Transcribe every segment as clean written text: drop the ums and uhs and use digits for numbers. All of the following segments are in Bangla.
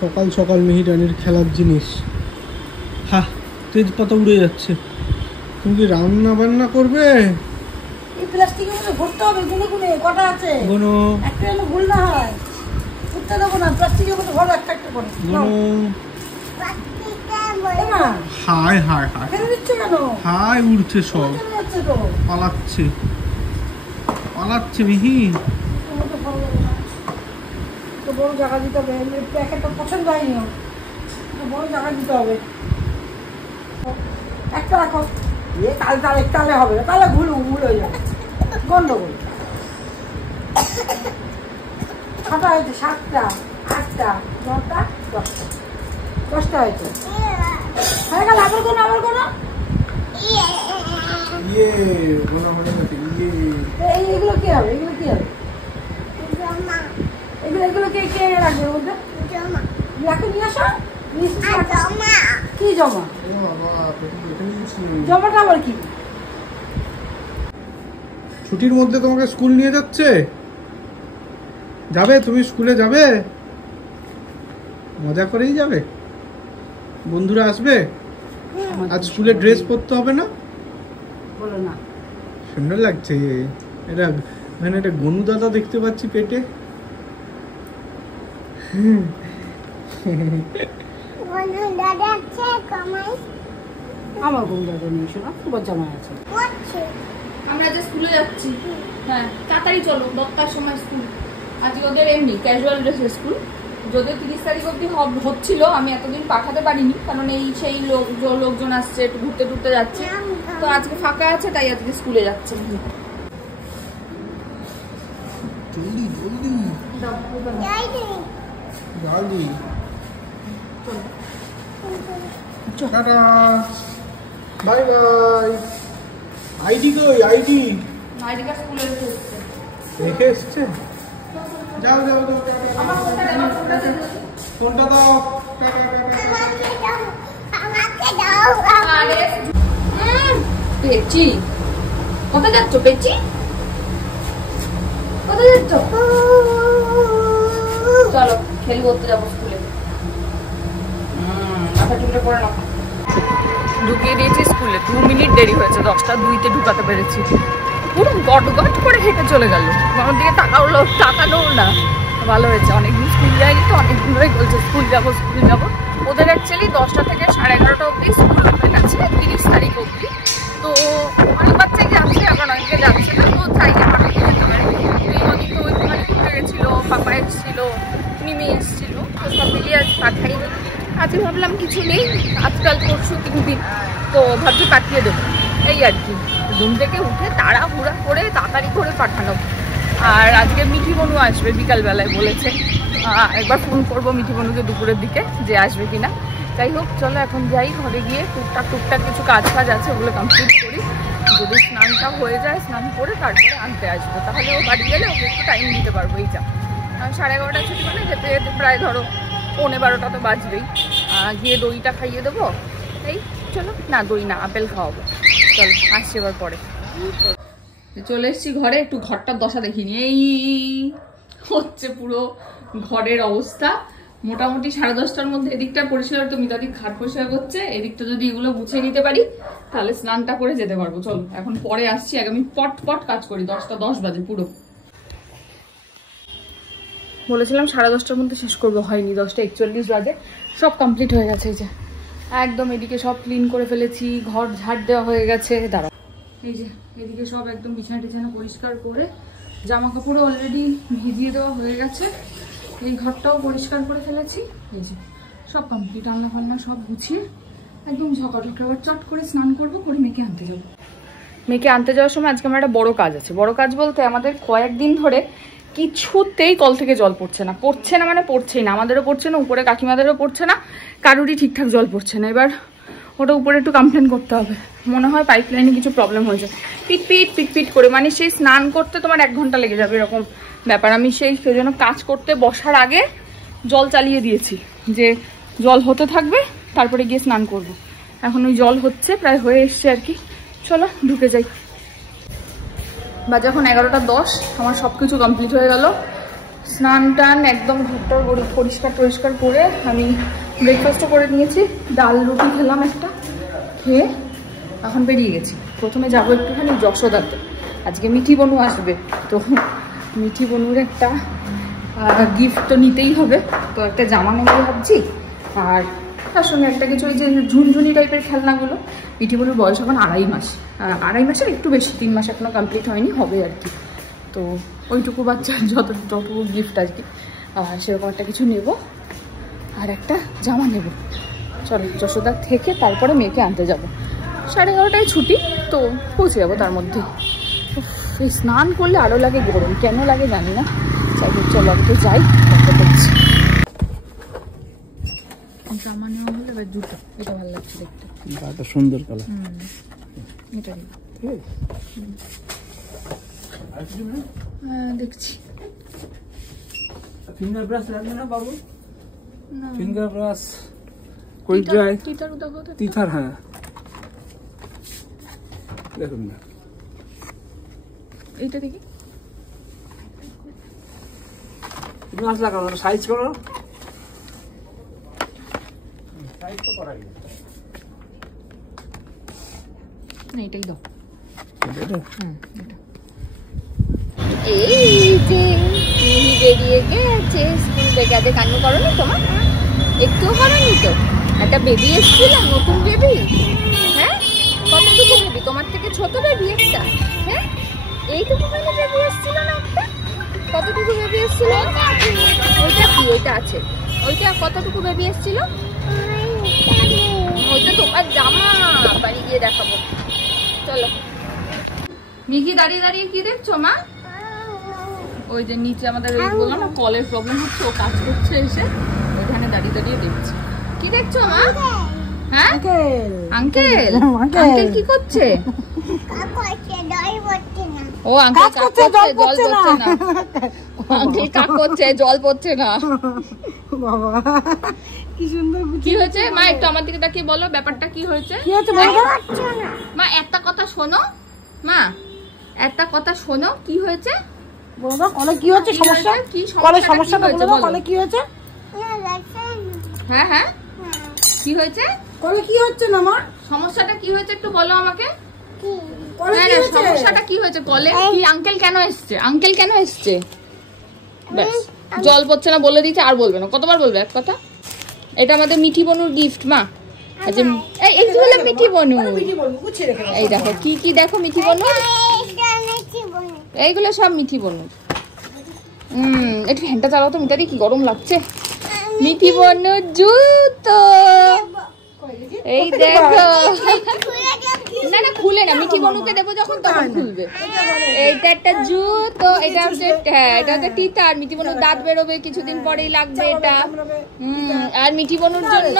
সকাল সকাল মেহিরানির খেলার জিনিস। হ্যাঁ, তেজপাতা উড়ে যাচ্ছে। তুমি কি রান্না বান্না করবে? এই প্লাস্টিকের মধ্যে ভরতে হবে গুনে গুনে কটা আছে গুনো একটা যেন ভুল না হয়। উঠতে দেবো না, প্লাস্টিকের মধ্যে ভরো একটা একটা করে। গুনো হাই হাই হাই ফেলে দিচ্ছ কেন? হাই উড়ছে সব, যাচ্ছে তো পালাচ্ছে পালাচ্ছে মিহি। তো বড় জায়গা দিতে হবে, প্যাকেটটা পছন্দ হয়নি, বড় জায়গা দিতে হবে। একটা রাখো, এ কাল তাহলে তাহলে হবে না, তাহলে ভুল হয়ে যাবে, গন্ডগোল। ছটা হয়েছে, 7টা 8টা 9টা 10টা 10টা হয়েছে। হয়ে গেল, আবার কোনো আবার কোনো এইগুলো কি হবে? এগুলো কি হবে? এগুলো এগুলো কে কে রাখবে ওর মধ্যে? রাখো, নিয়ে আসো। কি জমা? জমাটা আবার কি? ছুটির মধ্যে তোমাকে স্কুল নিয়ে যাচ্ছে? যাবে তুমি স্কুলে? যাবে? মজা করেই যাবে? বন্ধুরা আসবে? আজ স্কুলে ড্রেস পরতে হবে না? বলো না, সুন্দর লাগছে। এটা মানে একটা গনু দাদা দেখতে পাচ্ছি পেটে। আমার ঘুম যাবে নিয়ে শোনা, তোমার জামাই আছে। আমরা যে স্কুলে যাচ্ছি, হ্যাঁ তাড়াতাড়ি চলো, 10টার সময় স্কুল। আজকে ওদের এমনি ক্যাজুয়াল ড্রেসের স্কুল। যদিও 30 তারিখ অব্দি হচ্ছিল, আমি এতদিন পাঠাতে পারিনি, কারণ এই সেই লোকজন আসছে, একটু ঘুরতে টুরতে যাচ্ছে, তো আজকে ফাঁকা আছে, তাই আজকে স্কুলে যাচ্ছে। Bye bye. আইডি কই? আইডি আইডিটা স্কুলে রেখে এসছে। রেখে এসছে? যাও যাও যাও। আমার ফোনটা দে, আমার ফোনটা দে। ফোনটা দাও। আরে পেচি, কোথায় যাচ্ছ পেচি? কোথায় যাচ্ছ? চলো খেল করতে যাবো স্কুলে। মাথা টুকরে পড়ে না। ঢুকিয়ে দিয়েছি স্কুলে, 2 মিনিট দেরি হয়েছে, 10টা 2-তে ঢুকাতে পেরেছি। পুরো গট গট করে হেঁটে চলে গেল, আমার দিকে তাকালো না। ভালো হয়েছে, অনেকদিন স্কুল যায়নি তো, অনেকদিন ধরেই বলছে স্কুল যাবো স্কুল যাবো। ওদের অ্যাকচুয়ালি 10টা থেকে 11:30 অব্দি স্কুল ওপেন আছে, 30 তারিখ অব্দি। তো অনেক বাচ্চাই যাচ্ছে, এখন অনেকে যাচ্ছে না, তো চাইলে ভালো যেতে পারে। অনেক তো ওইখানে ঘুরে গেছিলো, পাপা এসেছিল, মিমি এসেছিল, তো সব মিলিয়ে আজ পাঠাইনি। আজকে ভাবলাম কিছু নেই, আজকাল পরশু 3 দিন, তো ভাবছি পাঠিয়ে দেবো, এই আর কি। ঘুম থেকে উঠে তাড়াহুড়া করে তাড়াতাড়ি করে পাঠানো। আর আজকে মিঠি বনু আসবে বিকালবেলায় বলেছে, একবার ফোন করবো মিঠি বনুকে দুপুরের দিকে যে আসবে কিনা। যাই হোক চলো এখন যাই, ঘরে গিয়ে টুকটাক কিছু কাজ আছে, ওগুলো কমপ্লিট করি। যদি স্নানটা হয়ে যায়, স্নান করে তারপরে আনতে আসবো, তাহলে ও বাড়ি গেলে ওকে একটু টাইম দিতে পারবো। এই যা 11:30 ছুটি, মানে যেতে যেতে প্রায় ধরো 11:15 তো বাজবেই। গিয়ে দইটা খাইয়ে দেবো। এই চলো, না দই না, আপেল খাওয়াবো। চলো আসছি এবার পরে। চলে এসছি ঘরে, একটু ঘরটার দশা দেখিনি। এই হচ্ছে পুরো ঘরের অবস্থা। মোটামুটি 10:30টার মধ্যে এদিকটা পরিষ্কার, তো মিতাদি খাট পরিষ্কার করছে, এদিকটা যদি এগুলো গুছিয়ে নিতে পারি তাহলে স্নানটা করে যেতে পারবো। চলো এখন পরে আসছি, আগে আমি পট কাজ করি। 10টা 10 বাজে পুরো। বলেছিলাম 10:30টার মধ্যে শেষ করবো, হয়নি, 10টা 41 বাজে। সব কমপ্লিট হয়ে গেছে, এই যে একদম এদিকে সব ক্লিন করে ফেলেছি, ঘর ঝাড় দেওয়া হয়ে গেছে। দাঁড়া, এই যে এদিকে সব একদম বিছানা টিছানা পরিষ্কার করে, জামা কাপড়ও অলরেডি ভিজিয়ে দেওয়া হয়ে গেছে। এই ঘরটাও পরিষ্কার করে ফেলেছি, এই যে সব কমপ্লিট। আলনা ফালনা সব গুছিয়ে একদম ঝকাঝকা। এবার চট করে স্নান করবো, করে মেয়েকে আনতে যাবো। মেয়েকে আনতে যাওয়ার সময় আজকে আমার একটা বড় কাজ আছে। বড় কাজ বলতে আমাদের কয়েকদিন ধরে কিছুতেই কল থেকে জল পড়ছে না, মানে পড়ছেই না। আমাদেরও পড়ছে না, উপরে কাকিমাদেরও পড়ছে না, কারুরই ঠিকঠাক জল পড়ছে না। এবার ওটা উপরে একটু কমপ্লেন করতে হবে, মনে হয় পাইপ লাইনে কিছু প্রবলেম হয়েছে। পিট করে, মানে সেই স্নান করতে তোমার 1 ঘন্টা লেগে যাবে এরকম ব্যাপার। আমি সেই জন্য কাজ করতে বসার আগে জল চালিয়ে দিয়েছি, যে জল হতে থাকবে, তারপরে গিয়ে স্নান করব। এখন ওই জল হচ্ছে, প্রায় হয়ে এসছে আর কি। চলো ঢুকে যাই। বাজে এখন 11টা 10, আমার সব কিছু কমপ্লিট হয়ে গেল। স্নান টান একদম ঘরটা পরিষ্কার টরিষ্কার করে আমি ব্রেকফাস্টও করে নিয়েছি। ডাল রুটি খেলাম একটা, খেয়ে এখন বেরিয়ে গেছি। প্রথমে যাবো একটুখানি যশোদাতে, আজকে মিঠি বনু আসবে, তো মিঠি বনুর একটা গিফট তো নিতেই হবে, তো একটা জামা নেবো ভাবছি। আর তার সঙ্গে একটা কিছু ওই যে ঝুনঝুনি টাইপের খেলনাগুলো। মিঠি বনুর বয়স এখন 2.5 মাস, 2.5 মাসের একটু বেশি, 3 মাস এখনো কমপ্লিট হয়নি, হবে আর কি। তো ওইটুকু বাচ্চার যতটুকু গিফট আর কি, সেরকম একটা কিছু নেব আর একটা জামা নেব। চলো যশোদা থেকে তারপরে মেয়েকে আনতে যাব। 11:30টায় ছুটি, তো পৌঁছে যাবো তার মধ্যে। এই স্নান করলে আরও লাগে গরম, কেন লাগে জানি না। চলো আমি তো যাই, দেখছি। জামা নেওয়া হলে এবার দুটো, এটা ভালো লাগছে দেখতে, সুন্দর কালার। এটা দেখছি। ফিঙ্গার ব্রাশ লাগবে না বাবু? না, ফিঙ্গার ব্রাশ কই যায়? তিতার দেখো তো, তিতার, হ্যাঁ দেখুন না, এইটা দেখি। ব্রাশ লাগানো, সাইজ করো, সাইজ তো করাই না। এটাই দাও। এই যে মিহি বেরিয়ে গেছে স্কুল থেকে। আজ কান্না করো না তোমার? একটুও করোনি তো? একটা বেবি এসেছিল, নতুন বেবি। হ্যাঁ, কতটুকু বেবি? তোমার থেকে ছোট বেবি একটা? হ্যাঁ, এইটুকু মানে বেবি এসেছিল না একটা? কতটুকু বেবি এসেছিল? ওইটা কি? ওইটা আছে। ওইটা কতটুকু বেবি এসেছিল? ওইটা তোমার জামা, বাড়ি গিয়ে দেখাবো। চলো। মিহি দাঁড়িয়ে দাঁড়িয়ে কি দেখছো মা? ওই যে নিচে আমাদের ওই বললাম না কলের প্রবলেম হচ্ছে, ও কাজ করছে এসে, ওইখানে দাঁড়িয়ে দাঁড়িয়ে দেখছি। কি দেখছো মা? হ্যাঁ আঙ্কেল, আঙ্কেল কি করছে? ও আঙ্কেল কাজ করছে, জল পড়ছে না। আঙ্কেল কাজ করছে, জল পড়ছে না। বাবা কি সুন্দর। কি হয়েছে মা? একটু আমার দিকে তাকিয়ে বলো, ব্যাপারটা কি হয়েছে? কি হচ্ছে মা একটা কথা শোনো, মা একটা কথা শোনো, কি হয়েছে বলো তো, কলে কি হচ্ছে? সমস্যা কি? কলে সমস্যাটা বলো তো, কলে কি হয়েছে? হ্যাঁ হ্যাঁ, কি হয়েছে? কলে কি হচ্ছে না আমার? সমস্যাটা কি হয়েছে একটু বলো আমাকে। কলে না কি না, হচ্ছে? সমস্যাটা কি হয়েছে? কলে কি? আঙ্কেল কেন এসছে? আঙ্কেল কেন এসছে? ব্যাস, জল পড়ছে না বলে দিয়েছে, আর বলবে না। কতবার বলবে এক কথা? এটা আমাদের মিঠি বনুর গিফট মা। আচ্ছা, এইগুলো হলো মিঠি বনু। এই দেখো কি কি, দেখো মিঠি বনু, এইগুলো সব মিঠি বনু। একটু ফ্যানটা চালাও তো মিতাদি, কি গরম লাগছে। মিঠি বনুর জুতো, এই দেখো। না না, খুলে না, মিঠি বনুকে দেবো যখন তখন খুলবে। এইটা একটা জুতো, এটা হচ্ছে, হ্যাঁ এটা হচ্ছে তিতার। মিঠি বনুর দাঁত বেরোবে কিছুদিন পরেই, লাগবে এটা। আর মিঠি বনুর জন্য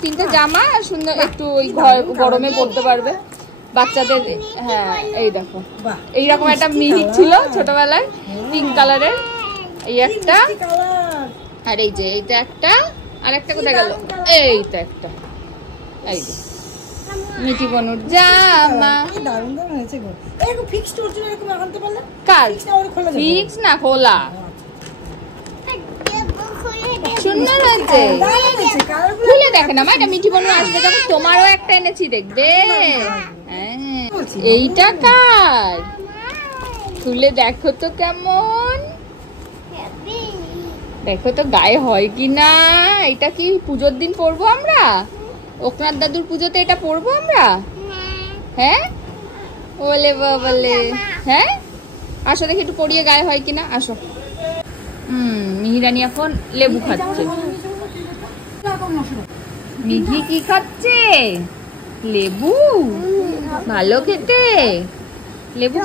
3টে জামা, আর সুন্দর একটু ওই গরমে পরতে পারবে বাচ্চাদের। হ্যাঁ এই দেখো, এইরকম একটা মিহি ছিল ছোটবেলায়, পিঙ্ক কালারের। এই একটা, আর এই যে এইটা একটা, আর একটা কোথায় গেল? এইটা একটা, এই যে মিঠি বনুর জামা। দারুণ দারুণ হয়েছে গো। এরকম ফিক্সড করতে এরকম আনতে পারলে? কার খোলা যাবে? ফিক্স না, খোলা। সুন্দর হয়েছে, খুলে দেখে না মা, এটা মিঠি বনু আসবে যখন। তোমারও একটা এনেছি, দেখবে। হ্যাঁ, এইটা কার? খুলে দেখো তো কেমন, দেখো তো গায়ে হয় কি না। এটা কি পুজোর দিন পরবো আমরা? ওকনাথ দাদুর পুজোতে এটা পরবো আমরা? হ্যাঁ বলে বলে, হ্যাঁ আসো দেখি একটু পরিয়ে গায়ে হয় কিনা, আসো। মিহিরানি এখন লেবু খাচ্ছে। মিহি কি খাচ্ছে? লেবু, ভালো খেতে। লেবু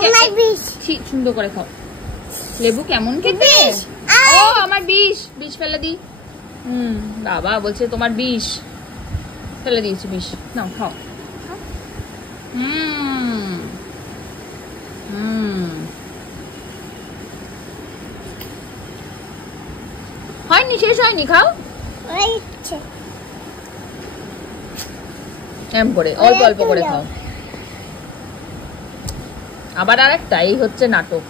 সুন্দর করে খাও। লেবু কেমন খেতে? ও আমার বিষ, বিষ ফেলে দি। বাবা বলছে তোমার বিষ ফেলে দিয়েছি, বিষ নাও খাও। হয়নি, শেষ হয়নি, খাও। এম করে অল্প অল্প করে খাও। আবার আর একটা, এই হচ্ছে নাটক।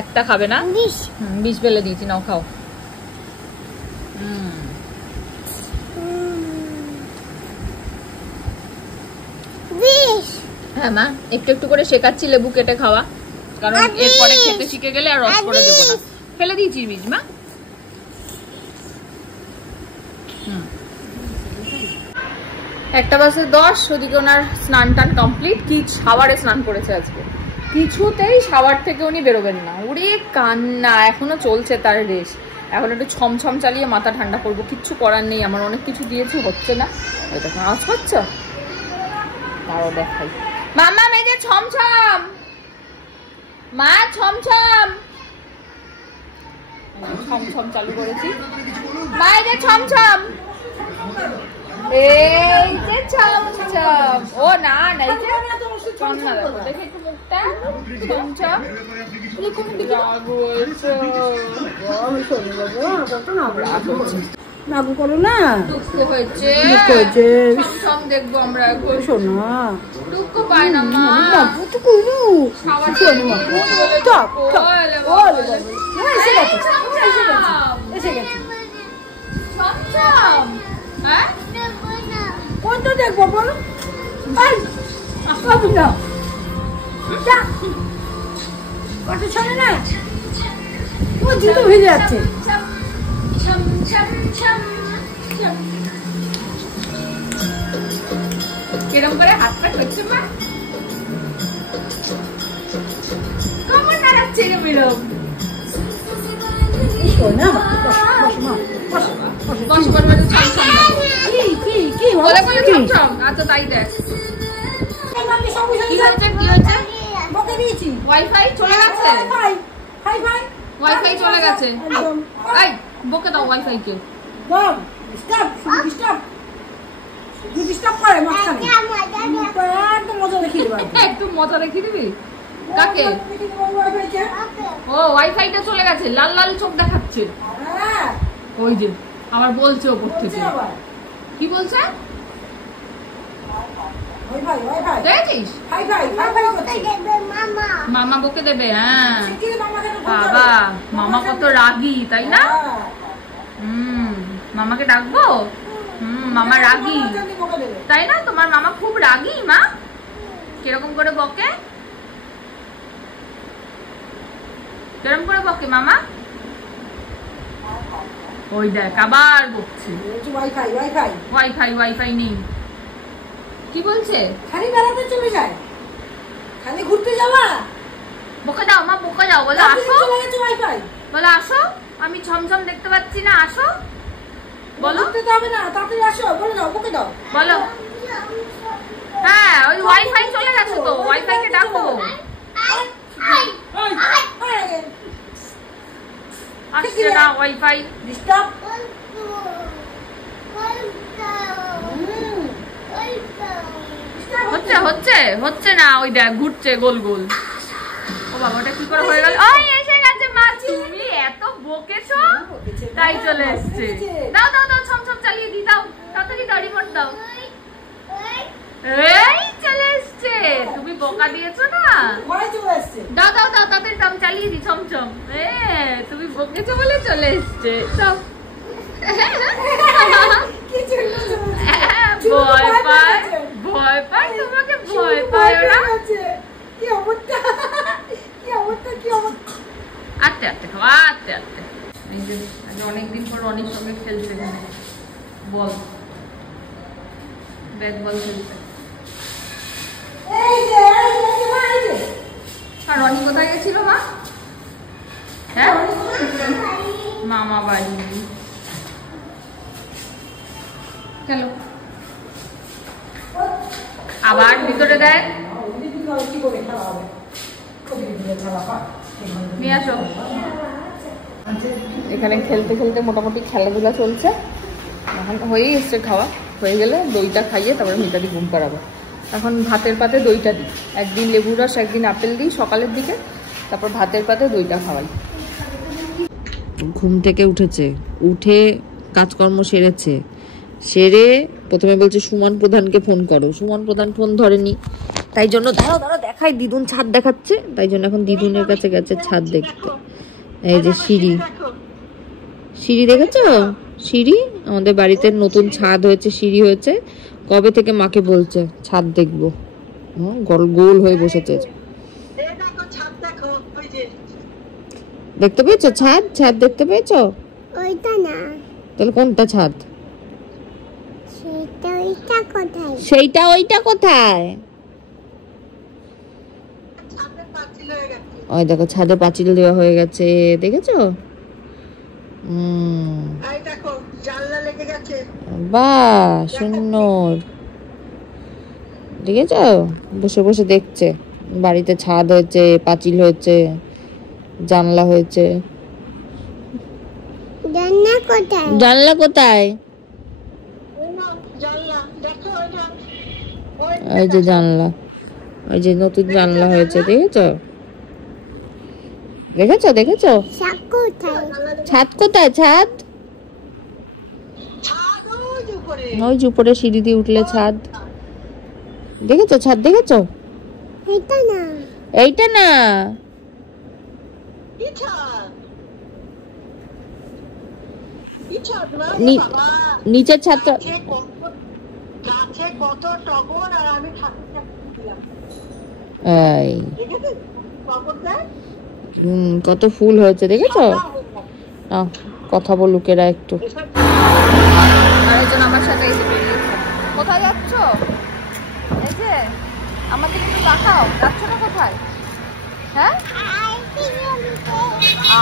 একটা খাবে না, বিষ ফেলে দিয়েছি, নাও খাও। হ্যাঁ মা, একটু একটু করে শেখাচ্ছি লেবু কেটে খাওয়া, কারণ এরপরে খেতে শিখে গেলে আর রস করে দেবো না। ফেলে দিয়েছি বীজ মা। একটা বাজে 10, ওদিকে ওনার স্নান টান কমপ্লিট। কি শাওয়ারে স্নান করেছে আজকে, কিছুতেই শাওয়ার থেকে উনি বেরোবেন না। উড়ে কান্না এখনো চলছে তার রেশ। এখন একটু ছমছম চালিয়ে মাথা ঠান্ডা করবো, কিচ্ছু করার নেই। আমার অনেক কিছু দিয়েছি, হচ্ছে না। ওই দেখো আওয়াজ পাচ্ছ, তারও দেখাই। মামা মেজে ছমছম, মা ছমছম, ছমছম চালু করেছি। মা এই যে ছমছম, এই যে ছমছম। ও না না, এই যে চন্না দেখো, দেখে একটু মুখটা ছমছম। রাগু করো না, দুঃখ হয়েছে, ছমছম দেখবো আমরা এখন। শোনা দুঃখ পায় না মা, খাওয়ার ছমছম। হ্যাঁ কোনটা দেখবো বলো? কথা শোনে না, ও জুতো ভিজে যাচ্ছে। কিরম করে হাতটা করছে মা, কেমন নাড়াচ্ছে রে বেরো। বস বলে ছমছম, বলে বলে ছমছম। আচ্ছা তাই দেখ, কি হয়েছে কি হয়েছে? বকে দিয়েছি, ওয়াইফাই চলে গেছে, ওয়াইফাই চলে গেছে। এই বকে দাও ওয়াইফাই কে। একটু মজা দেখিয়ে দিবি কাকে? ও ওয়াইফাইটা চলে গেছে, লাল লাল চোখ দেখাচ্ছে। ওই যে আবার বলছে ওপর থেকে, কি বলছে দেখেছিস? মামা বকে দেবে। হ্যাঁ বাবা, মামা কত রাগী তাই না? মামাকে ডাকবো? মামা রাগী তাই না? তোমার মামা খুব রাগী মা? কিরকম করে বকে, কিরকম করে বকে মামা? ওই দেখ আবার বকছে। ওয়াইফাই ওয়াইফাই নেই, কি বলছে? খালি বেড়াতে চলে যায়, খালি ঘুরতে যাওয়া। বকে দাও মা, বকে দাও, বলে আসো, বলে আসো, আমি ছমছম দেখতে পাচ্ছি না, আসো। বলো হবে না, তাড়াতাড়ি আসো, বলে দাও, বকে দাও, বলো। হ্যাঁ ওই ওয়াইফাই চলে গেছে তো, ওয়াইফাই কে ডাকো। আসছে না ওয়াইফাই, ডিস্টার্ব। হচ্ছে হচ্ছে হচ্ছে না, ওই দেখ ঘুরছে গোল গোল। ও বাবা, ওটা কি করে হয়ে গেল? ওই এসে গেছে মা, তুমি এত বকেছো তাই চলে এসছে। দাও দাও দাও, ছমছম চালিয়ে দি, দাও তাড়াতাড়ি, দাও রিমোট দাও। এই চলে এসছে, তুমি বকা দিয়েছো না? দাও দাও দাও তাড়াতাড়ি, দাও চালিয়ে দি ছমছম। তুমি বকেছো বলে চলে এসছে, দাও। ভয় পায়, ভয় পায় তোমাকে, ভয় পায় ওরা। আস্তে আস্তে খাওয়া, আস্তে আস্তে। অনেকদিন পর রনির সঙ্গে খেলছে, বল ব্যাট বল খেলছে। আর রনি কোথায় গেছিল মা? হ্যাঁ মামা বাড়ি। চলো আবার ভিতরে দেয়, নিয়ে আসো। এখানে খেলতে খেলতে মোটামুটি খেলাধুলা চলছে। এখন হয়েই এসছে খাওয়া, হয়ে গেলে দইটা খাইয়ে তারপরে মিতালি ঘুম পাড়াবো। এখন ভাতের পাতে দইটা দিই, একদিন লেবুর রস একদিন আপেল দিই সকালের দিকে, তারপর ভাতের পাতে দইটা খাওয়াই। ঘুম থেকে উঠেছে, উঠে কাজকর্ম সেরেছে, সেরে প্রথমে বলছে সুমন প্রধানকে ফোন করো। সুমন প্রধান ফোন ধরেনি, তাই জন্য দাঁড়াও দাঁড়াও দেখাই, দিদুন ছাদ দেখাচ্ছে, তাই জন্য এখন দিদুনের কাছে গেছে ছাদ দেখতে। এই যে সিঁড়ি, সিঁড়ি দেখেছো? সিঁড়ি, আমাদের বাড়িতে নতুন ছাদ হয়েছে, সিঁড়ি হয়েছে। কবে থেকে মাকে বলছে ছাদ দেখবো, গোল গোল হয়ে বসেছে। দেখতে পেয়েছো ছাদ? ছাদ দেখতে পেয়েছো? ওইটা না, তাহলে কোনটা ছাদ? সেটা ওইটা কোথায়? সেইটা ওইটা কোথায়? ওই দেখো ছাদে পাঁচিল দেওয়া হয়ে গেছে, দেখেছো? বাহ সুন্দর, দেখেছো? বসে বসে দেখছে। বাড়িতে ছাদ হয়েছে, পাঁচিল হয়েছে, জানলা হয়েছে। জানলা কোথায়? জানলা কোথায়? ওই যে জানলা, ওই যে নতুন জানলা হয়েছে, দেখেছো? দেখেছো দেখেছো? ছাদ কোথায়? ছাদ কোথায়? ছাদ ওই যে উপরে সিঁড়ি দিয়ে উঠলে ছাদ। দেখেছো ছাদ? দেখেছো? এটা না, এইটা না, নিচের ছাদটা। কত ফুল হয়েছে, দেখেছো? কথা বলুক এরা একটু। আরেকজন আমার সাথে কোথায় যাচ্ছ? এই যে আমাদের একটু দেখাও, যাচ্ছ না কোথায়? হ্যাঁ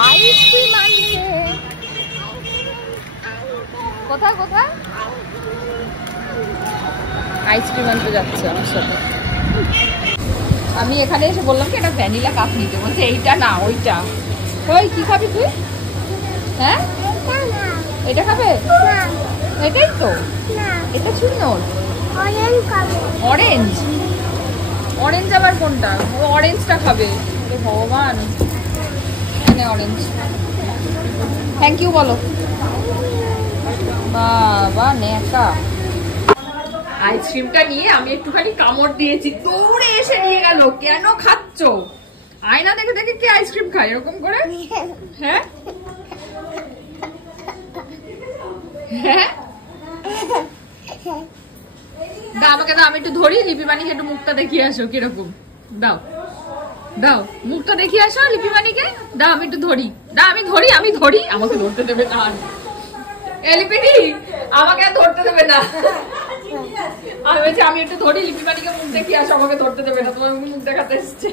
আইসক্রিম আনতে। কোথায় কোথায়? আইসক্রিম আনতে যাচ্ছে আমার সাথে। আমি এখানে এসে বললাম কি এটা ভ্যানিলা কাপ নিতে, বলছে এইটা না ওইটা। ওই কি খাবি তুই? হ্যাঁ এটা খাবে? এটাই তো, এটা সুন্দর। অরেঞ্জ, অরেঞ্জ আবার কোনটা? ও অরেঞ্জটা খাবে। ভগবান, এখানে অরেঞ্জ। থ্যাংক ইউ বলো। বাবা নেকা। আইসক্রিমটা নিয়ে আমি একটুখানি কামড় দিয়েছি, দৌড়ে এসে নিয়ে গেল। কেন খাচ্ছ? আয়না দেখে দেখে কে আইসক্রিম খায় এরকম করে? হ্যাঁ হ্যাঁ, দাও আমাকে, দাও আমি একটু ধরি। লিপি বানিকে একটু মুখটা দেখিয়ে আসো কিরকম। দাও দাও মুখটা দেখিয়ে আসো লিপি বানিকে। দাও আমি একটু ধরি। দাও আমি ধরি, আমি ধরি। আমাকে ধরতে দেবে না। লিপিনি আমাকে আর ধরতে দেবে না। আমি বলছি আমি একটু ধরি, লিপি বানিকে মুখ দেখিয়ে আসো। আমাকে ধরতে দেবে না, তোমার মুখ দেখাতে এসছে।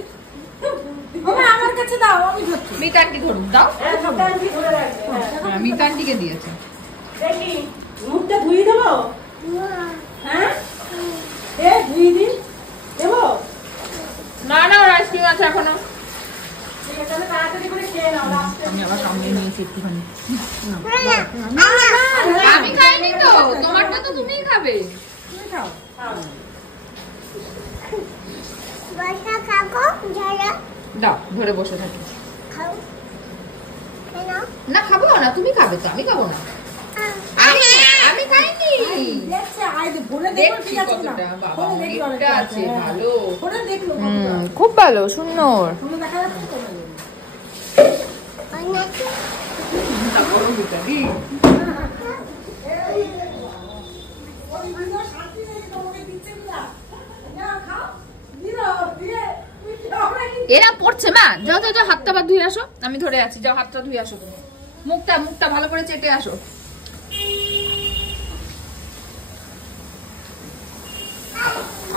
আমার কাছে দাও, আমি ধরছি। মিতা আন্টি ধরুন, দাও। মিতা আন্টিকে দিয়েছে। দেখি মুখটা ধুয়ে দেবো? হ্যাঁ ধুয়ে দিন দেবো? না না ওর আইসক্রিম আছে এখনো। তাড়াতাড়ি করে খেয়ে নাও। আমি আবার সামনে নিয়েছি একটুখানি। আমি খাইনি তো, তোমারটা তো তুমিই খাবে। দাও ধরে বসে থাকি। না খাবো না, তুমি খাবে তো, আমি খাবো না। আমি খাইনি। খুব ভালো, সুন্দর। এরা পড়ছে মা। যাও যাও যাও, হাতটা ধুয়ে আসো। আমি ধরে আছি, যাও হাতটা ধুয়ে আসো। মুখটা মুখটা ভালো করে চেটে আসো।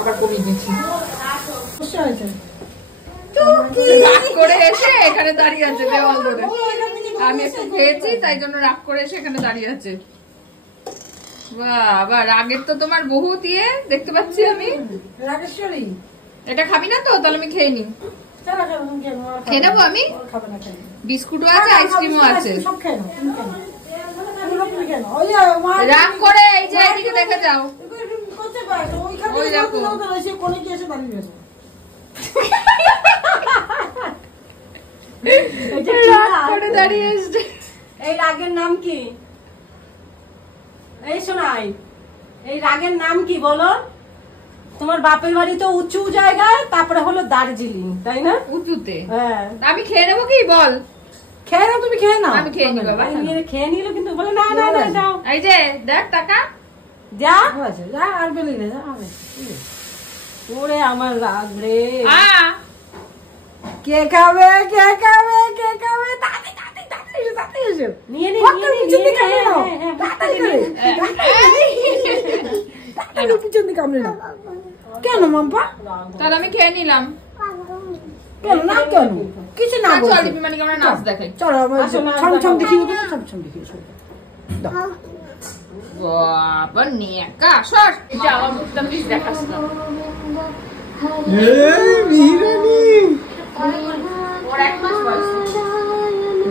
আবার কমিয়ে দিয়েছি। রাগ করে এসে এখানে দাঁড়িয়ে আছে দেওয়াল ধরে। আমি একটু খেয়েছি তাই জন্য রাগ করে এসে এখানে দাঁড়িয়ে আছে। বাবা রাগের তো তোমার বহুত ইয়ে দেখতে পাচ্ছি আমি। রাগেশ্বরী এটা খাবি না তো? তাহলে আমি খেয়ে নি। খেয়ে নেবো আমি। বিস্কুটও আছে, আইসক্রিমও আছে। রাগ করে এই যে এদিকে দেখে যাও। ওই দেখো দাঁড়িয়ে এসছে। এই রাগের নাম কি? এই শোনাই, এই রাগের নাম কি বলো? তোমার বাপের বাড়ি তো উঁচু জায়গায়, তারপরে হলো দার্জিলিং, তাই না? উঁচুতে। হ্যাঁ আমি খেয়ে নেবো কি বল? খেয়ে নাও, তুমি খেয়ে নাও। আমি খেয়ে নি বাবা। খেয়ে নিল কিন্তু বলে না না না দাও। এই যে দেখ টাকা যা হয়েছে, যা আর বেলি না, যা হবে। ওরে আমার রাগ রে। কে খাবে, কে খাবে, কে খাবে? তাড়াতাড়ি, তাড়াতাড়ি, তাড়াতাড়ি এসো, তাড়াতাড়ি এসো। নিয়ে নে, ফটকে নিয়ে নে, পিছন দিকে নিয়ে নে, কামড়ে নাও। হ্যাঁ, হ্যাঁ, তাড়াতাড়ি করে, তাড়াতাড়ি পিছন দিকে কামড়ে নাও। কেন মাম্পা? তাহলে আমি খেয়ে নিলাম। কেন না, কেন? কিছু না চল বলছি। দীপিমানিকে আমরা নাচ দেখাই। চলো, আমরা ছম ছম দেখিয়ে দেবো, ছম ছম দেখিয়ে দেবো। দাও। বাবা নেকা সর, যা আমার মুখটা প্লিজ দেখাস না। এই মিহিরানি, ওর 1 মাস বয়স।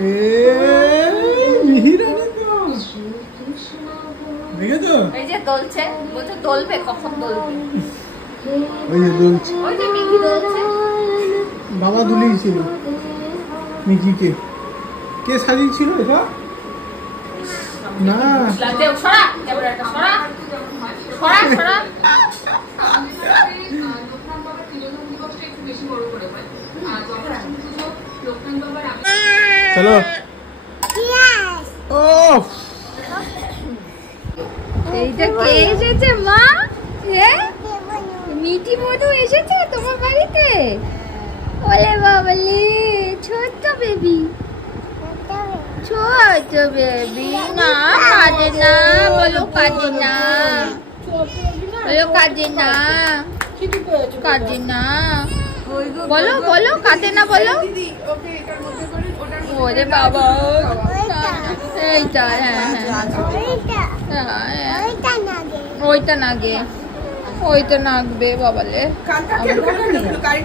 এই মিহিরানি তো দেখেছো? এই যে দলছে, বলছে দলবে, কখন দলবে? ওই যে দুলছে, ওই যে মিকি দলছে। বাবা দুলিয়েছিল মিকিকে। কে সাজিয়েছিল এটা? না, লাজে সরা, ক্যামেরা একটা সরা, সরা সরা। চলো। ও এইটা কে এসেছে মা? মিঠি মধু এসেছে তোমার বাড়িতে? ওলে বাবালে, ছোট্ট বেবি, ছোট্ট বেবি। না কাঁদে না, বলো কাঁদে না, বলো কাঁদে না, কাঁদে না, বলো বলো কাঁদে না, বলো। ওরে বাবা, এইটা হ্যাঁ হ্যাঁ, ওইটা নাগে, ওইটা নাগবে বাবালে।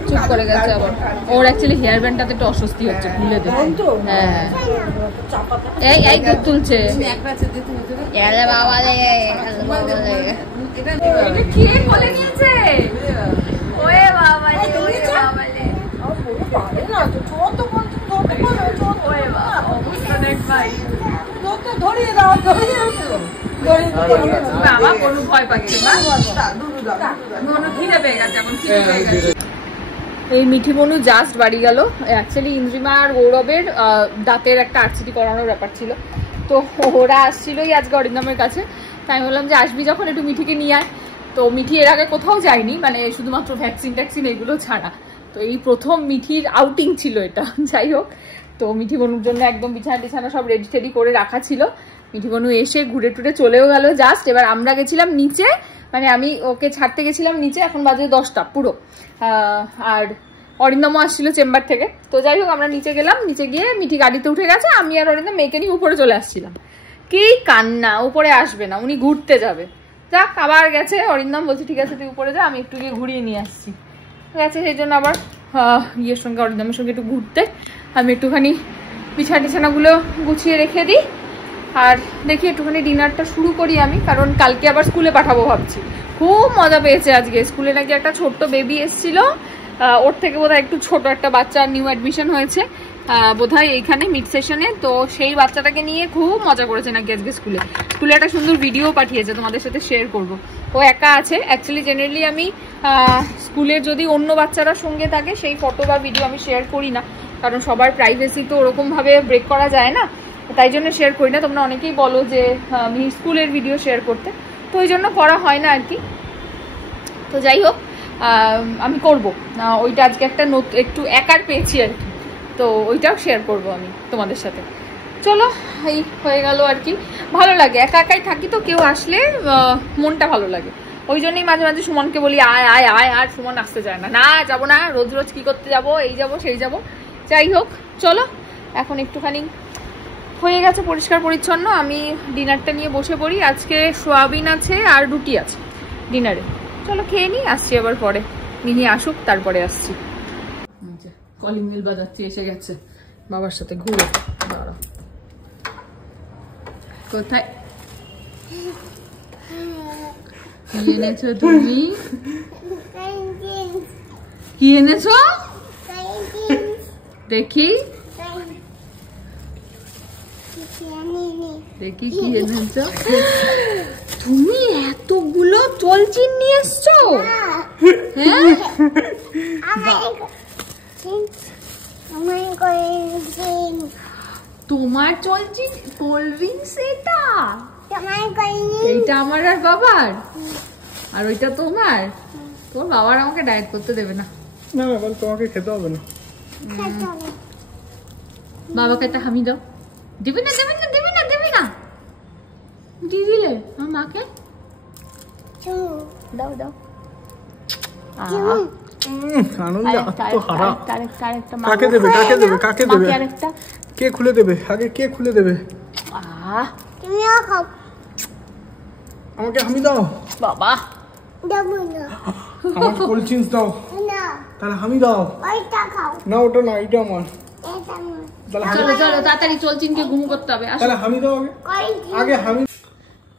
চুপ করে গেছে আবার। ওর অ্যাকচুয়ালি হেয়ার ব্যান্ডটাতে একটু অস্বস্তি হচ্ছে, খুলে দে। হ্যাঁ এই এই দুধ তুলছে। এলে বাবালে, এলে বাবালে। এটা কে বলে নিয়েছে? ওরে বাবালে, ওরে বাবালে, ওরে বাবা, অবস্থা দেখ ভাই। ধরিয়ে দাও, ধরিয়ে দাও। বাবা কোনো ভয় পাচ্ছে না, কোনো খিদে পেয়ে গেছে, এখন খিদে পেয়ে গেছে। এই মিঠি বনু জাস্ট বাড়ি গেল। অ্যাকচুয়ালি ইন্দ্রিমা আর গৌরবের দাঁতের একটা আরসিটি করানোর ব্যাপার ছিল, তো ওরা আসছিলই আজকে অরিন্দমের কাছে। তাই আমি বললাম যে আসবি যখন একটু মিঠিকে নিয়ে আয়। তো মিঠি এর আগে কোথাও যায়নি, মানে শুধুমাত্র ভ্যাকসিন ট্যাকসিন এগুলো ছাড়া। তো এই প্রথম মিঠির আউটিং ছিল এটা। যাই হোক, তো মিঠি বনুর জন্য একদম বিছানা টিছানা সব রেডি টেডি করে রাখা ছিল। মিঠি বনু এসে ঘুরে টুরে চলেও গেল জাস্ট। এবার আমরা গেছিলাম নিচে, মানে আমি ওকে ছাড়তে গেছিলাম নিচে, এখন বাজে 10টা পুরো। আর অরিন্দমও আসছিল চেম্বার থেকে। তো যাই হোক, আমরা নিচে গেলাম, নিচে গিয়ে মিঠি গাড়িতে উঠে গেছে, আমি আর অরিন্দম মেয়েকে নিয়ে উপরে চলে আসছিলাম। কি কান্না, উপরে আসবে না, উনি ঘুরতে যাবে। যাক, আবার গেছে অরিন্দম, বলছে ঠিক আছে তুই উপরে যা, আমি একটু গিয়ে ঘুরিয়ে নিয়ে আসছি। গেছে সেই জন্য আবার ইয়ের সঙ্গে, অরিন্দমের সঙ্গে একটু ঘুরতে। আমি একটুখানি বিছানা টিছানাগুলো গুছিয়ে রেখে দিই, আর দেখি একটুখানি ডিনারটা শুরু করি আমি, কারণ কালকে আবার স্কুলে পাঠাবো ভাবছি। খুব মজা পেয়েছে আজকে। স্কুলে নাকি একটা ছোট্ট বেবি এসেছিল, ওর থেকে বোধহয় একটু ছোট একটা বাচ্চা নিউ অ্যাডমিশন হয়েছে বোধহয় এইখানে মিড সেশনে। তো সেই বাচ্চাটাকে নিয়ে খুব মজা করেছে নাকি আজকে স্কুলে। স্কুলে একটা সুন্দর ভিডিও পাঠিয়েছে, তোমাদের সাথে শেয়ার করব। ও একা আছে। অ্যাকচুয়ালি জেনারেলি আমি স্কুলে যদি অন্য বাচ্চারা সঙ্গে থাকে সেই ফটো বা ভিডিও আমি শেয়ার করি না, কারণ সবার প্রাইভেসি তো ওরকমভাবে ব্রেক করা যায় না, তাই জন্য শেয়ার করি না। তোমরা অনেকেই বলো যে আমি স্কুলের ভিডিও শেয়ার করতে, তো ওই জন্য করা হয় না আর কি। তো যাই হোক, আমি করব ওইটা। আজকে একটা একটু একার পেয়েছি আর কি, তো ওইটাও শেয়ার করব আমি তোমাদের সাথে। চলো, এই হয়ে গেল আর কি। ভালো লাগে, একা একাই থাকি তো, কেউ আসলে মনটা ভালো লাগে। ওই জন্যই মাঝে মাঝে সুমনকে বলি আয় আয় আয়, আর সুমন আসতে চায় না। না যাবো না, রোজ রোজ কি করতে যাব, এই যাব সেই যাব। যাই হোক, চলো এখন একটুখানি হয়ে গেছে পরিষ্কার পরিচ্ছন্ন, আমি ডিনারটা নিয়ে বসে পড়ি। আজকে সোয়াবিন আছে আর রুটি আছে ডিনারে। চলো খেয়ে নিই, আসছি আবার পরে। মিহি আসুক, তারপরে আসছি। কলিং বেল বাজাচ্ছি, এসে গেছে বাবার সাথে ঘুরে। কোথায় কি এনেছো তুমি? কি এনেছো দেখি, দেখি কি এনেছো। তুমি এতগুলো চলচিন নিয়ে এসছো? হ্যাঁ, তোমার চলছে কোল্ড ড্রিঙ্কস এটা? তোমার করিনি এইটা আমার আর বাবার, আর ওইটা তোমার। তোর বাবার আমাকে ডায়েট করতে দেবে না। না বাবা, তোমাকে খেতে হবে না। খেতে হবে বাবাকে একটা হামি দাও। দেবে না দেবে না দেবে না দেবে না, দিয়ে দিলে আমার মাকে। চুমু দাও দাও। আনন্দ তো হারা। আরেকটা কাকে দেবে কাকে দেবে কাকে দেবে? আরেকটা। কে খুলে দেবে আগে? কে খুলে দেবে? তুমিও খাও আমাকে হামি দাও। বাবা দেবো না আমাকে কোল্ড ড্রিঙ্কস দাও। না তাহলে হামি দাও। ওইটা খাও না ওটা না, এটা আমার। এটা না তাহলে চলো চলো তাড়াতাড়ি চলচিনকে ঘুম করতে হবে। আসো। তাহলে হামি দাও আগে। করিনি আগে হামি।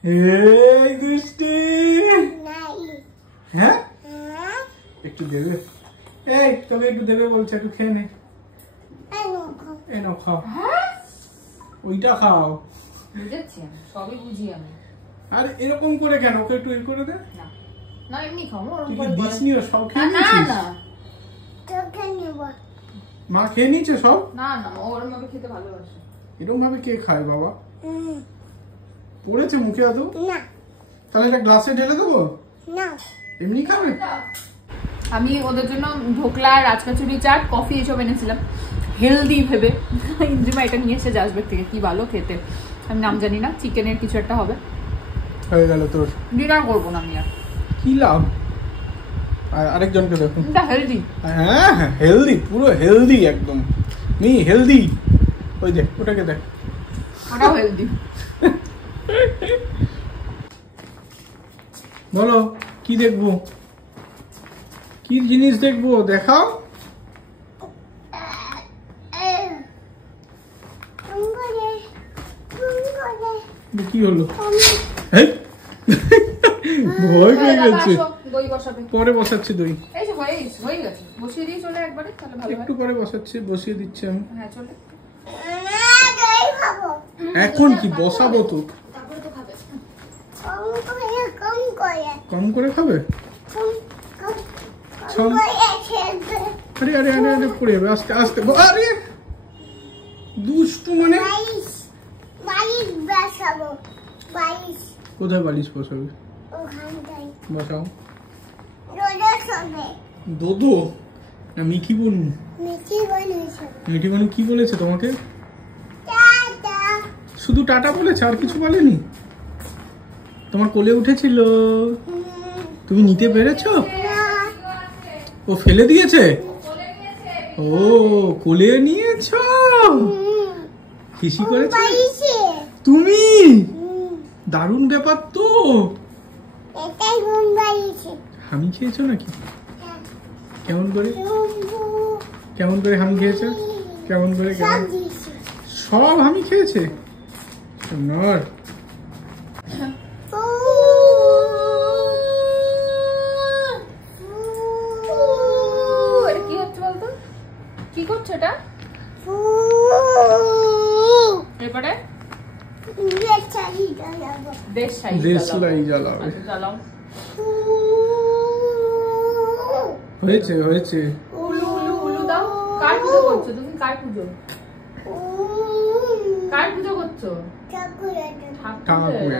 এই দুষ্টি। নাই হ্যাঁ হ্যাঁ একটু দেবে? এই তোকে একটু দেবে বলছে, একটু খেয়ে নে। এই নাও খাও। ওইটা খাও। বুঝেছি আমি, সবই বুঝি আমি। আর এরকম করে কেন? ওকে একটু এই করে দে। না এমনি খাও। তুই কি দিসনি? ও সব খেয়ে না নিয়েছিস? না তোকে নেব মা খেয়ে নিয়েছে সব? না না, ওর ভাবে খেতে ভালোবাসে। এরকম ভাবে কে খায় বাবা? পড়েছে মুখে আদৌ? না তাহলে এটা গ্লাসে ঢেলে দেবো? না এমনি খাবে? আমি ওদের জন্য ঢোকলা, রাজকাচুরি, চাট, কফি এসব এনেছিলাম হেলদি ভেবে। ইন্দ্রিমা এটা নিয়ে এসে জাজবের থেকে, কি ভালো খেতে। আমি নাম জানি না, চিকেনের কিছু একটা হবে। হয়ে গেল তোর। ডিনার করবো না আমি আর। কি লাভ? আর আরেকজনকে দেখুন। এটা হেলদি। হ্যাঁ হ্যাঁ হেলদি, পুরো হেলদি একদম। Me healthy. ওই দেখ ওটাকে দেখ। ওটাও হেলদি। বলো কি দেখবো? কি জিনিস দেখবো? দেখাও। কি হলো? এই! ভয় পেয়ে গেছে। দই বসাবে। পরে বসাচ্ছি দই। এই যে হয়ে গেছে, বসিয়ে দিয়ে চলে একবারে, তাহলে ভালো হয়। একটু পরে বসাচ্ছি, বসিয়ে দিচ্ছি আমি। হ্যাঁ চলে। এখন কি বসাবো তো? তারপরে তো খাবে। কম করে খাবে? ছম। আরে আরে আরে আরে পড়ে যাবে, আস্তে আস্তে। আরে দুষ্টু মানে। কোথায় বালিশ বসাবে? বসাও। দোদো না মিঠি বনু? মিঠি বনু কি বলেছে তোমাকে? শুধু টাটা বলেছে, আর কিছু বলেনি? তোমার কোলে উঠেছিল, তুমি নিতে পেরেছো? ও ফেলে দিয়েছে? ও কোলে নিয়েছো? খুশি করেছে তুমি? দারুণ ব্যাপার তো। হামি খেয়েছো নাকি? কেমন করে? কেমন করে হামি খেয়েছো? কেমন করে? সব হামি খেয়েছে? সুন্দর। এটা কি হচ্ছে বলতো? কি করছো এটা? এরপরে দেশলাই জ্বালাবে। জ্বালাও। হয়েছে হয়েছে। উলু উলু উলু দাও। কার পুজো করছো তুমি? কার পুজো? কার পুজো করছো? ঠাকুর।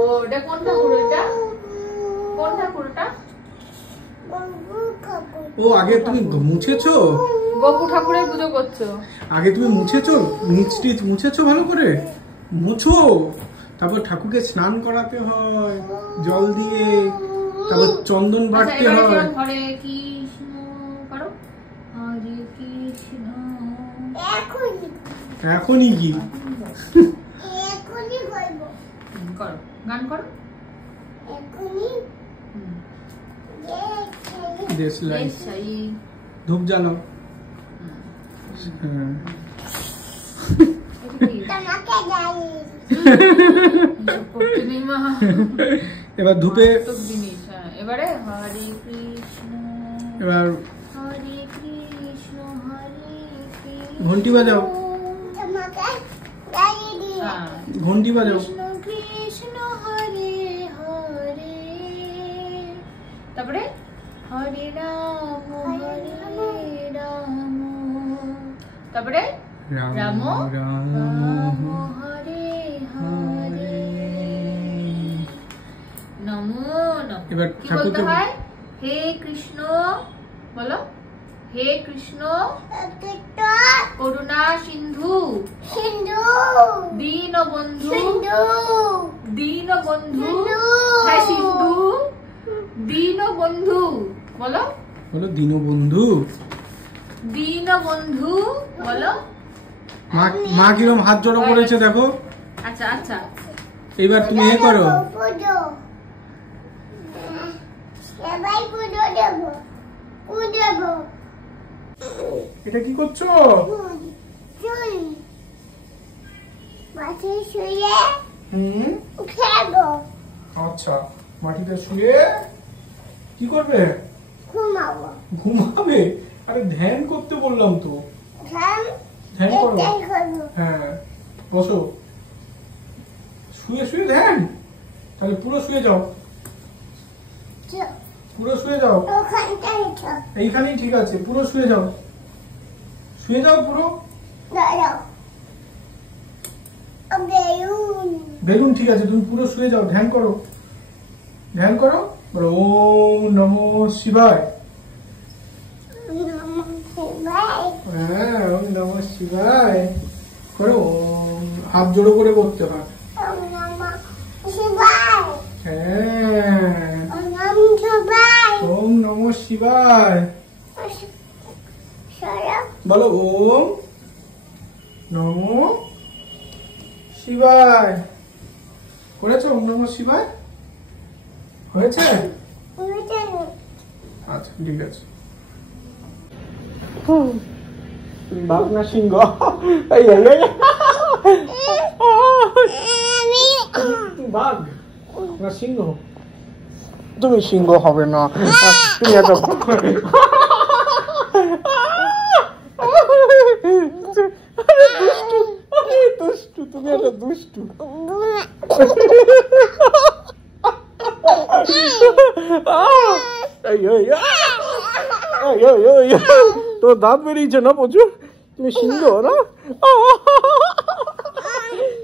ও এটা কোন ঠাকুর? এটা কোন ঠাকুর? এটা ও আগে তুমি মুছেছো? গোপু ঠাকুরের পুজো করছো? আগে তুমি মুছেছো? নিচ মুছেছো ভালো করে? মুছো, তারপর ঠাকুরকে স্নান করাতে হয় জল দিয়ে, তারপর চন্দন বাটতে হয়। হরে কৃষ্ণ করো। হরে কৃষ্ণ। এখনই কি করো, গান করো। দেশলাই। ধূপ জ্বালাও। হ্যাঁ এবার ধূপে জিনিস। এবারে হরে কৃষ্ণ। এবার হরে কৃষ্ণ হরে কৃষ্ণ। ঘন্টি বাজাও। ঘন্টি বাজাও। কৃষ্ণ কৃষ্ণ হরে হরে। তারপরে হরে রাম হরে রাম। তারপরে রাম রাম হরে হরে নমো নমঃ। এবার কি ঠাকুরকে বলতে হয়? হে কৃষ্ণ বলো, হে কৃষ্ণ করুণা সিন্ধু দীনবন্ধু দীনবন্ধু, হ্যাঁ সিন্ধু দীনবন্ধু বলো, বলো দীনবন্ধু। দীনবন্ধু বলো। মা কিরম হাত জড়ো করেছে দেখো। আচ্ছা আচ্ছা, এইবার তুমি এ করো। এটা কি করছো? আচ্ছা, মাটিতে শুয়ে কি করবে? ঘুমাবে? আরে ধ্যান করতে বললাম তো। ধ্যান করো। হ্যাঁ বসো, শুয়ে শুয়ে ধ্যান। তাহলে পুরো শুয়ে যাও, পুরো শুয়ে যাও। এইখানেই ঠিক আছে, পুরো শুয়ে যাও, শুয়ে যাও পুরো। বেলুন ঠিক আছে, তুমি পুরো শুয়ে যাও, ধ্যান করো, ধ্যান করো। বলো ওম নমো শিবায়। হ্যাঁ ওম নমো শিবায় করো। হাত জোড়ো করে করতে হয়। হ্যাঁ ওম নমো শিবায় বলো। ওম নমো শিবায় করেছো? ওম নমো শিবায় হয়েছে? আচ্ছা ঠিক আছে। বাঘ না সিংহ? বাঘ না সিংহ? তুমি সিংহ হবে না, তুমি একটা দুষ্টু, তুমি একটা দুষ্টু। তোর দাঁত বেরিয়েছে না প্রচুর? তুমি সিংহ না?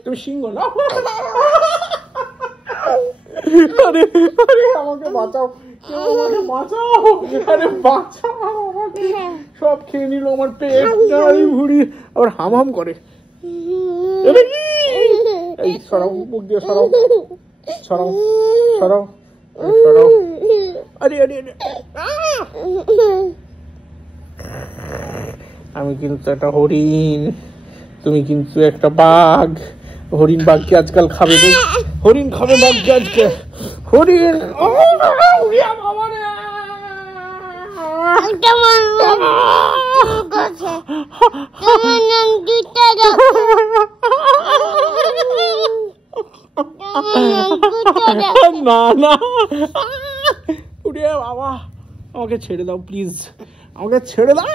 তুমি সিংহ না? আরে আরে আমাকে বাঁচাও, কেউ আমাকে বাঁচাও, আরে বাঁচাও আমাকে। সব খেয়ে নিল আমার পেট, ভুড়ি আবার হাম হাম করে। এই সরাও, মুখ দিয়ে সরাও, সরাও সরাও সরাও। আরে আরে আরে, আমি কিন্তু একটা হরিণ, তুমি কিন্তু একটা বাঘ। হরিণ বাঘকে আজকাল খাবে, হরিণ খাবে বাঘকে আজকে। হরিণ না না, উড়ে বাবা, আমাকে ছেড়ে দাও প্লিজ, আমাকে ছেড়ে দাও।